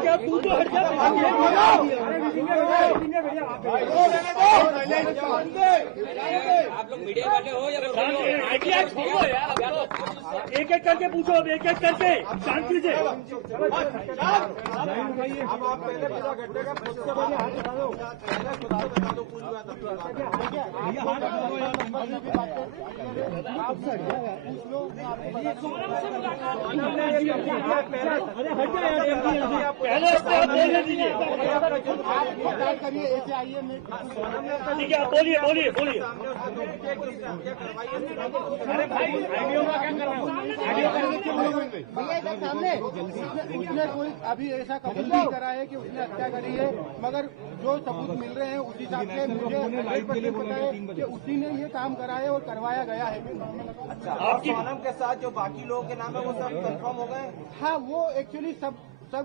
क्या तू तो हट जा। आप लोग मीडिया वाले हो या छोड़ो यार, एक एक करके पूछो, अब एक एक करके शांति से। अब आप पहले पूरा घटने का खुद से पहले हाथ उठा दो, पहले खुद से बता दो पूरी बात अपनी करिए ऐसे आइए। ठीक है, आप बोलिए बोलिए बोलिए। अरे भाई आईडियो का क्या भैया इधर सामने उसने कोई अभी ऐसा कबूल नहीं करा है कि उसने हत्या करी है, मगर जो सबूत मिल रहे हैं उस हिसाब से मुझे 100% पता है कि उसी ने ये काम करा है और करवाया गया है। अच्छा, आपकी सोनम के साथ जो बाकी लोगों के नाम है वो सब कंफर्म हो गए? हाँ, वो एक्चुअली सब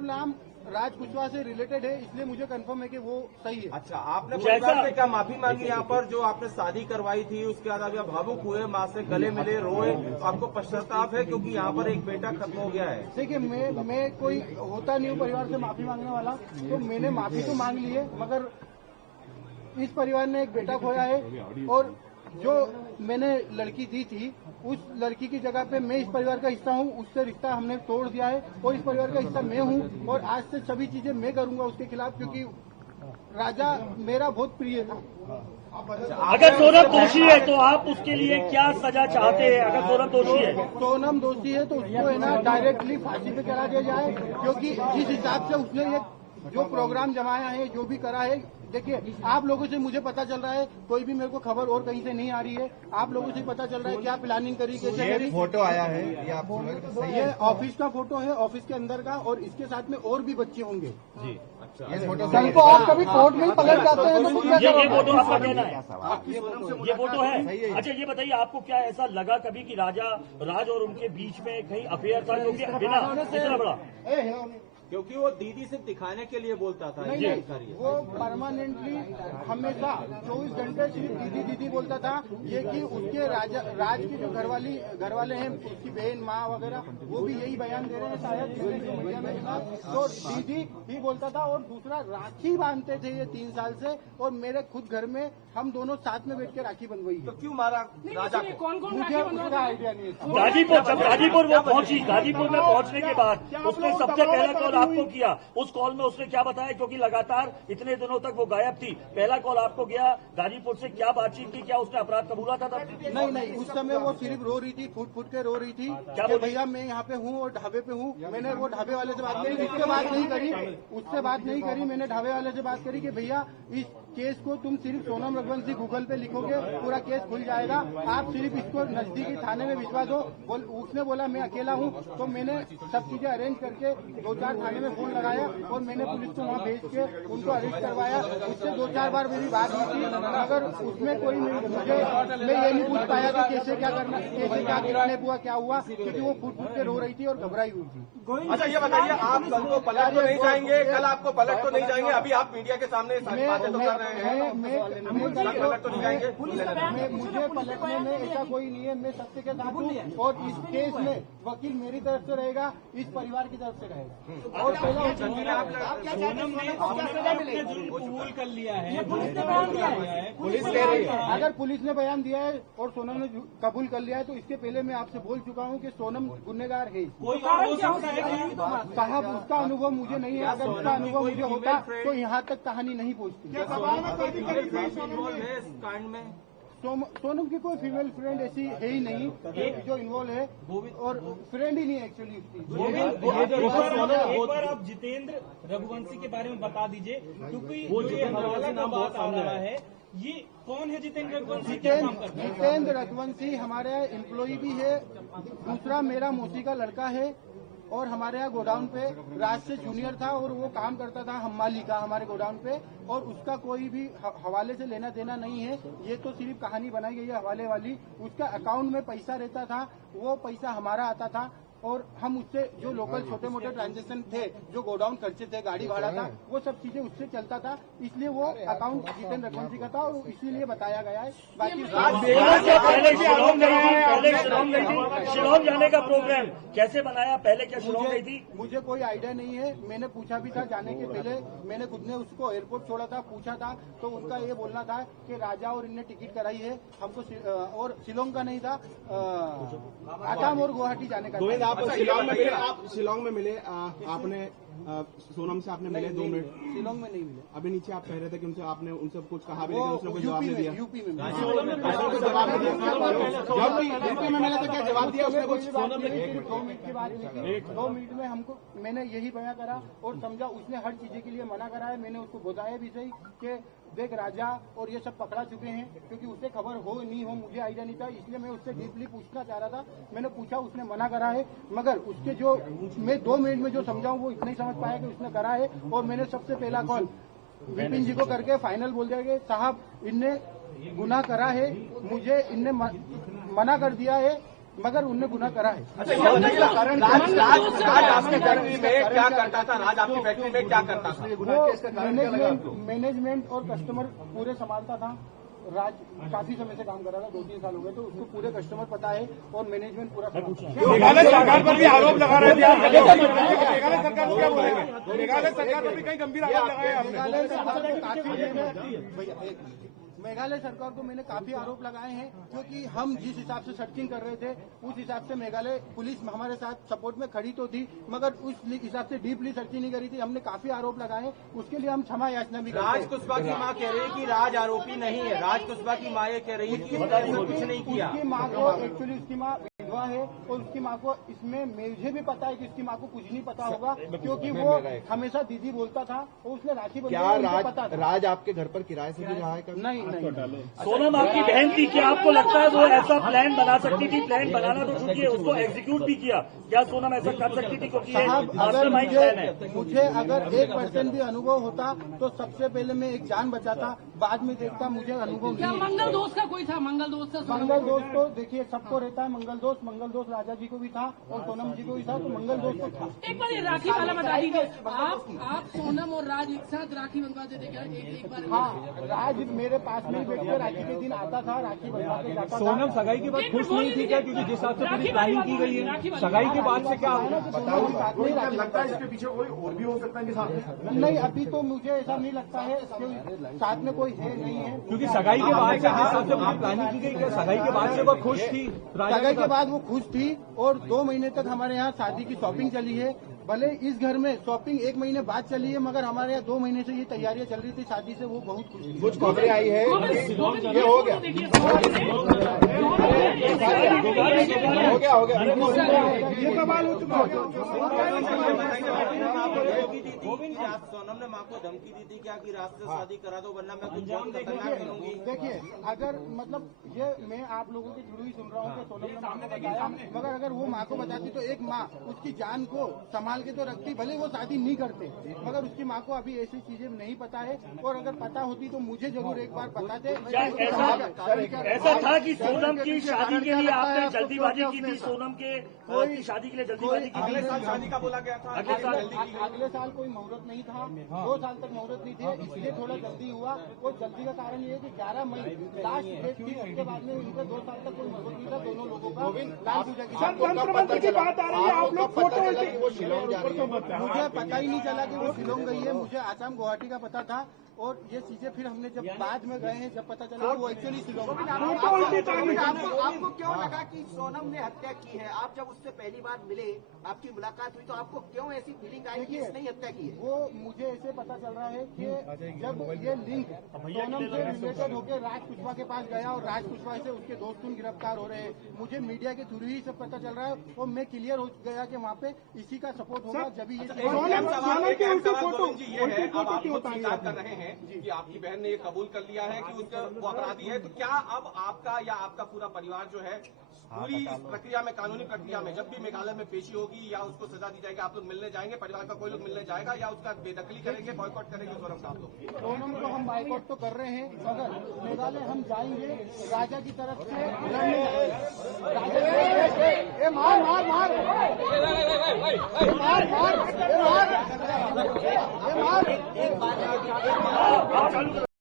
नाम राज कुशवाहा से रिलेटेड है, इसलिए मुझे कंफर्म है कि वो सही है। अच्छा, आपने परिवार से क्या माफी मांगी यहाँ पर जो आपने शादी करवाई थी, उसके बाद अभी आप भावुक हुए, माँ से गले मिले, रोए, आपको पश्चाताप है क्योंकि यहाँ पर एक बेटा खत्म हो गया है? देखिए, मैं कोई होता नहीं हूँ परिवार से माफी मांगने वाला, तो मैंने माफी तो मांग ली है, मगर इस परिवार ने एक बेटा खोया है और जो मैंने लड़की दी थी उस लड़की की जगह पे मैं इस परिवार का हिस्सा हूँ, उससे रिश्ता हमने तोड़ दिया है और इस परिवार का हिस्सा मैं हूँ और आज से सभी चीजें मैं करूंगा उसके खिलाफ, क्योंकि राजा मेरा बहुत प्रिय था। अगर सोनम दोषी है तो आप उसके लिए क्या सजा चाहते हैं? अगर सोनम दोषी है, सोनम दोषी है तो उसको है ना डायरेक्टली फांसी पे चढ़ा दिया जाए, क्योंकि जिस हिसाब से उसने ये जो प्रोग्राम जमाया है, जो भी करा है, देखिए आप लोगों से मुझे पता चल रहा है, कोई भी मेरे को खबर और कहीं से नहीं आ रही है, आप लोगों से पता चल रहा है क्या प्लानिंग करी, कैसे करी। फोटो आया है ये ऑफिस का फोटो है, ऑफिस के अंदर का, और इसके साथ में और भी बच्चे होंगे जी। ये फोटो कल को आप कभी कोर्ट में पलट जाते हैं तो ये फोटो आपका कहना है, ये फोटो है। अच्छा, ये बताइए आपको क्या ऐसा लगा कभी कि राज और उनके बीच में कहीं अफेयर था, क्योंकि बिना इतना बड़ा, क्योंकि वो दीदी सिर्फ दिखाने के लिए बोलता था? नहीं, वो परमानेंटली हमेशा 24 घंटे सिर्फ दीदी दीदी बोलता था। ये कि उसके राज की जो घर वाले हैं, उसकी बहन माँ वगैरह, वो भी यही बयान दे रहे हैं शायद मीडिया में, तो दीदी ही बोलता था। और दूसरा, राखी बांधते थे ये 3 साल से, और मेरे खुद घर में हम दोनों साथ में बैठ के राखी बंधवाई। तो क्यों मारा राजा को? मुझे उसका आइडिया नहीं है। गाजीपुर वो पहुंची, गाजीपुर में पहुंचने के बाद उसने सबसे पहला कॉल आपको किया, उस कॉल में उसने क्या बताया? क्योंकि लगातार इतने दिनों तक वो गायब थी, पहला कॉल आपको गया, गाजीपुर से क्या बातचीत की, क्या उसने अपराध कबूला था? नहीं, उस समय वो सिर्फ रो रही थी, फूट के रो रही थी क्या भैया मैं यहाँ पे हूँ और ढाबे पे हूँ। मैंने वो ढाबे वाले से बात करी, उससे बात नहीं करी, मैंने ढाबे वाले से बात करी कि भैया इस केस को तुम सिर्फ सोनम रघुवंशी गूगल पे लिखोगे, पूरा केस खुल जाएगा, आप सिर्फ इसको नजदीकी थाने में भिजवा दो। उसने बोला मैं अकेला हूँ, तो मैंने सब चीजें अरेंज करके 2-4 थाने में फोन लगाया और मैंने पुलिस को वहाँ भेज के उनको अरेस्ट करवाया। उससे 2-4 बार मेरी बात हुई थी, मगर उसमें कोई मैं ये नहीं पूछ पाया कि कैसे क्या करना, कैसे क्या गिराने हुआ, क्या हुआ, क्योंकि वो फूट के रो रही थी और घबराई हुई थी। अच्छा, ये बताइए, आप कल को पलट तो नहीं जाएंगे? कल आपको पलट तो नहीं जाएंगे? अभी आप मीडिया के सामने सारी बातें तो कर रहे हैं, पलट तो नहीं जाएंगे? मुझे पलटने में ऐसा कोई नहीं है, मैं सत्य के साथ हूँ और इस केस में वकील मेरी तरफ से रहेगा, इस परिवार की तरफ से रहेगा। और पहला कबूल कर लिया है, पुलिस ले रही है। अगर पुलिस ने बयान दिया है और सोनम ने कबूल कर लिया है, तो इसके पहले मैं आपसे बोल चुका हूँ कि सोनम गुनहगार है। साहब, उसका अनुभव मुझे नहीं है, अगर उसका अनुभव मुझे होता तो यहाँ तक कहानी नहीं पहुँचती। सोनम की कोई फीमेल फ्रेंड ऐसी है ही नहीं जो इन्वॉल्व है, और फ्रेंड ही नहीं है एक्चुअली उसकी। एक बार आप जितेंद्र रघुवंशी के बारे में बता दीजिए, क्योंकि वो जो हवाला का बात आ रहा है, ये कौन है जितेंद्र रघुवंशी? जितेंद्र रघुवंशी हमारे एम्प्लॉय भी है, दूसरा मेरा मौसी का लड़का है, और हमारे यहाँ गोडाउन पे राज से जूनियर था और वो काम करता था हम्माली का हमारे गोडाउन पे, और उसका कोई भी हवाले से लेना देना नहीं है। ये तो सिर्फ कहानी बनाई गई है हवाले वाली। उसका अकाउंट में पैसा रहता था, वो पैसा हमारा आता था, और हम उससे जो लोकल छोटे मोटे ट्रांजेक्शन थे, जो गोडाउन खर्चे थे, गाड़ी भाड़ा था, वो सब चीजें उससे चलता था, इसलिए वो अकाउंट जितेंद्र रघुवंशी का था और इसीलिए बताया गया है। बाकी पहले शिलोंग गई थी, शिलोंग जाने का प्रोग्राम कैसे बनाया, पहले क्या शिलोंग गई थी? मुझे कोई आइडिया नहीं है। मैंने पूछा भी था जाने के पहले, मैंने खुद ने उसको एयरपोर्ट छोड़ा था, पूछा था, तो उनका ये बोलना था कि राजा और इनने टिकट कराई है हमको, और शिलोंग का नहीं था, आसाम और गुवाहाटी जाने का। आप शिलोंग में मिले, आपने सोनम से आपने मिले 2 मिनट? शिलोंग में नहीं मिले। अभी नीचे आप कह रहे थे कि उनसे आपने उनसे कुछ कहा भी, लेकिन उसने कोई जवाब नहीं दिया। यूपी में जवाब नहीं दिया। यूपी में मिले तो क्या जवाब दिया उसने कुछ? 2 मिनट की बात नहीं, 2 मिनट में हमको, मैंने यही बयां करा और समझा, उसने हर चीजें के लिए मना करा है। मैंने उसको बताया भी सही कि देख राजा और ये सब पकड़ा चुके हैं, क्योंकि उससे खबर हो नहीं हो मुझे आइडिया नहीं था, इसलिए मैं उससे डीपली पूछना चाह रहा था। मैंने पूछा, उसने मना करा है, मगर उसके जो मैं 2 मिनट में जो समझाऊं वो इतना ही समझ पाया कि उसने करा है। और मैंने सबसे पहला कॉल विपिन जी को करके फाइनल बोल दिया कि साहब इनने गुनाह करा है, मुझे इनने मना कर दिया है, मगर उनने गुनाह करा है। राज आपकी फैक्ट्री में क्या करता था? राज आपकी फैक्ट्री में क्या करता था? वो मैनेजमेंट और कस्टमर पूरे संभालता था। राज काफी समय से काम कर रहा था, 2-3 साल हो गए, तो उसको पूरे कस्टमर पता है और मैनेजमेंट पूरा। मेघालय सरकार पर भी आरोप लगा रहे थे, मेघालय सरकार को क्या बोलेंगे? मेघालय सरकार पर भी कई गंभीर आरोप लगाए आपने। मेघालय सरकार को मैंने काफी आरोप लगाए हैं, क्योंकि हम जिस हिसाब से सर्चिंग कर रहे थे उस हिसाब से मेघालय पुलिस हमारे साथ सपोर्ट में खड़ी तो थी, मगर उस हिसाब से डीपली सर्चिंग नहीं करी थी। हमने काफी आरोप लगाए, उसके लिए हम क्षमा याचना भी करते हैं। राज कुशवाहा की मां कह रही है कि राज आरोपी नहीं है। राज कुशवाहा की मां ये कह रही है कि इसने कुछ नहीं किया। उसकी माँ को एक्चुअली उसकी माँ विधवा है और उसकी माँ को, इसमें मुझे भी पता है कि उसकी माँ को कुछ नहीं पता होगा, क्योंकि वो हमेशा दीदी बोलता था और उसने राखी क्या राज आपके घर पर किराए से भी रहा है कभी? नहीं। सोनम आपकी बहन थी, क्या आपको लगता है वो ऐसा प्लान बना सकती थी? प्लान बनाना तो छूटिए, उसको एग्जीक्यूट भी किया। क्या सोनम ऐसा कर सकती थी? क्योंकि मास्टरमाइंड प्लान है। मुझे अगर 1% भी अनुभव होता तो सबसे पहले मैं एक जान बचाता, बाद में देखता। मुझे अनुभव नहीं। मंगल दोस्त का कोई था? मंगल दोस्त तो देखिए सबको रहता है मंगल दोस्त राजा जी को भी था और सोनम जी को भी था, तो मंगल दोस्त तो था। एक बार ये राखी वाला बता दीजिए, आप सोनम और राज एक साथ राखी बनवा देते क्या? एक बार। हाँ, राज मेरे पास में बैठ के राखी के दिन आता था, राखी बनवा के जाता था। सोनम सगाई के बाद खुश नहीं थी क्या? क्योंकि जिस हिसाब से पूरी प्लानिंग की गई है, सगाई के बाद से क्या लगता है इसके पीछे कोई और भी हो सकता है साथ में? नहीं, अभी तो मुझे ऐसा नहीं लगता है, साथ में कोई है नहीं है, क्योंकि सगाई के बाद से जिस हिसाब से पूरी प्लानिंग की गई, क्या सगाई के बाद से वो खुश थी? सगाई के बाद वो खुश थी और 2 महीने तक हमारे यहाँ शादी की शॉपिंग चली है। भले इस घर में शॉपिंग 1 महीने बाद चली है, मगर हमारे यहाँ 2 महीने से ये तैयारियां चल रही थी शादी से, वो बहुत खुश थी। कुछ खबरें आई है, ये हो गया ये सवाल हो चुका सोनम ने माँ को धमकी दी थी क्या कि रात से शादी करा दो वरना मैं कुछ खतरनाक करूंगी? देखिए, अगर मतलब ये मैं आप लोगों के थ्रू ही सुन रहा हूँ कि सोनम ने माँ को बताया, मगर अगर वो माँ को बताती तो एक माँ उसकी जान को संभाल के तो रखती, भले वो शादी नहीं करते, मगर उसकी माँ को अभी ऐसी चीजें नहीं पता है, और अगर पता होती तो मुझे जरूर एक बार बताते। ऐसा था कि सोनम की शादी के लिए आपने जल्दीबाजी की थी? सोनम के शादी के लिए जल्दीबाजी की अगले थी? साल शादी का बोला गया था। अगले साल कोई मुहूर्त नहीं था, 2 साल तक मुहूर्त नहीं थे, इसलिए थोड़ा जल्दी हुआ। और जल्दी का कारण ये है कि 11 मई लास्ट डेट थी, उसके बाद में उनके 2 साल तक कोई मुहूर्त नहीं था दोनों लोगों का। लाल पूजा की बात आ रही है, आप लोग मुझे पता ही नहीं चला कि वो शिलोंग गई है, मुझे आसाम गुवाहाटी का पता था। और ये चीजें फिर हमने जब बाद में गए हैं, जब पता चला वो एक्चुअली शिलोंग। आपको क्यों लगा कि सोनम ने हत्या की है? आप जब उससे पहली बार मिले, आपकी मुलाकात हुई, तो आपको क्यों ऐसी फीलिंग आई कि इसने हत्या की है? वो मुझे ऐसे पता चल रहा है कि जब ये लिंक सोनम से रिलेटेड होकर राज कुशवाहा के पास गया और राज कुशवाहा से उसके दोस्त गिरफ्तार हो रहे हैं, मुझे मीडिया के थ्रू ही सब पता चल रहा है और मैं क्लियर हो गया कि वहाँ पे इसी का सपोर्ट होगा। जब ये कर रहे हैं कि आपकी बहन ने ये कबूल कर लिया है कि उसका वो अपराधी है, तो क्या अब आपका या आपका पूरा परिवार जो है पूरी इस प्रक्रिया में, कानूनी प्रक्रिया में जब भी मेघालय में पेशी होगी या उसको सजा दी जाएगी, आप लोग मिलने जाएंगे, परिवार का कोई लोग मिलने जाएगा या उसका बेदखली करेंगे, बॉयकॉट करेंगे सोनम साहब लोग? सोनम को हम बाइकआउट तो कर रहे हैं, मगर मेघालय हम जाएंगे राजा की तरफ से लड़ने। राजा ए मार मार मार ए मार मार ए मार ए मार।